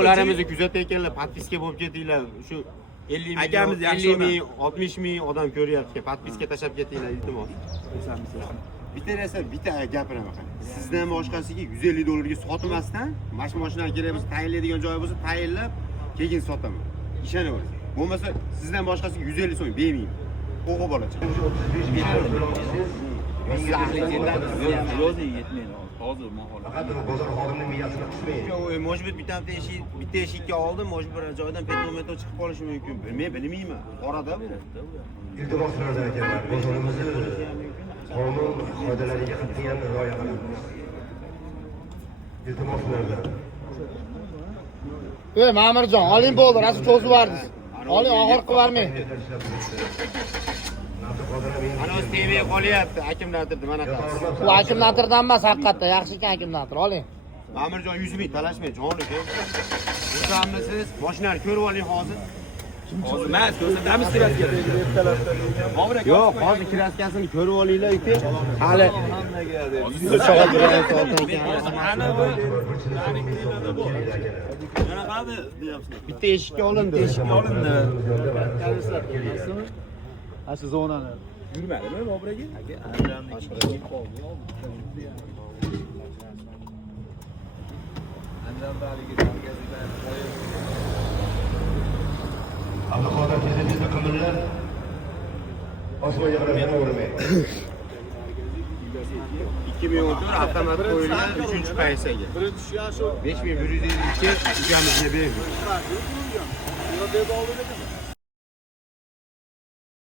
Ularimizni kuzatayotganlar, podpiska bo'lib ketinglar. Shu 50 Akamiz ming, yaxshi 50 ming, 60 ming odam ko'ryapti. Podpiska tashlab ketinglar, iltimos. Bitta narsa, bitta gapiraman. Sizdan boshqasiga 150 dollarga sotmasdan, mashinani kerak bo'lsa, tayinlaydigan joyi bo'lsa, tayinlab, keyin sotaman. Ishonavering. Bo'lmasa, sizdan boshqasiga 150 so'm bermayman. O'g'il bolacha. Yo'zi yetmaydi. Hozir mahol. Bozor xodimining miyasini qismaydi. Может быть, bitta eshikka oldim, может bir joydan petrometr chiqib qolishi mumkin. Men bilmayman. Orada bu. Iltimos sizlardan akalar, bozorimizni qonun qoidalariga qat'iyan rioya qilamiz. Iltimos sizlardan. Ey Ma'murjon, oling bo'ldi, rasul cho'zib yubordingiz. Oling, og'ir qilib bermang. Ana o'zi TV qolyapti, akimdan turdi, mana qarang. Bu akim natirdan emas, haqiqatda yaxshi ekan akim natir, oling. Ma'murjon 100 ming talashmang, joniga. O'zamisiz, mashinani ko'rib oling hozir. Hozir emas, ko'rsatamiz kraskaga. Yo'q, hozir kraskasini ko'rib olinglar, uka. Hali soat bilan soatdan bitta eshikka olindi. Eshikka olindi. Ashu zonani. Yurmadimi Bobraga? Abduqodir tezlikda qimillar. Osmonga qarab yana o'rmaydi. 2014 avtomat qo'yilgan 3-paysaga. 5122 ukamizga berdik.